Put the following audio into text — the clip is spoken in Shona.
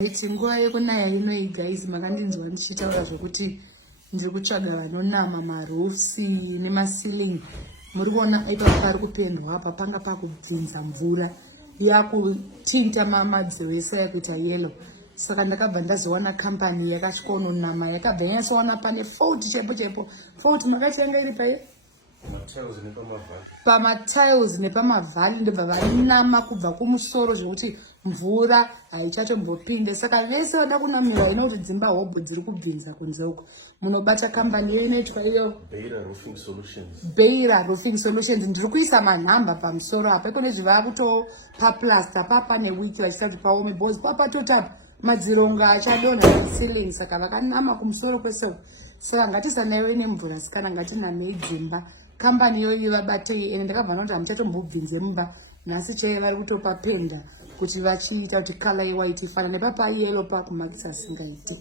Nguva yekunaya inoi guys, makandinzwa ndichitaura zvokuti ndiri kutsvaga vanonama maroofs nemasiling. Muri kuona ipapo pari kupendwa apa panga pakubvinza mvura yakutinta madziro ese yakuita yellow. Saka ndakabva ndazowana kambani yakatyaononama yakabva yanyasowana pane fault chepo. Fault makachanga iri paye pamatiles nepamavhali ndobva vanama kubva kumusoro zvokuti mvura haichatombopinde. Saka vese vada kunamira ino kuti dzimba hobho dziri kubvinza kunze uko munobata kambani iyo inoitwa iyo Beira Roofing Solutions. Ndiri kuisa manhamba pamusoro apa iko nezvivava kutopa plaster papa newiki vachisati paome bhos papatotapa madziro nga achadonha neceiling. Saka vakanama kumusoro kwese. Saka ngatisanaiwe nemvura sikana ngatinamei dzimba. Kambani iyoyo vabatei ende ndakabva ndoti hamuchatombobvinze mumba. Nhasi chaiye vari kutopa penda kuti vachiita kuti kala yewhite ifanane nepapa yellow pakumakisa asingaiti.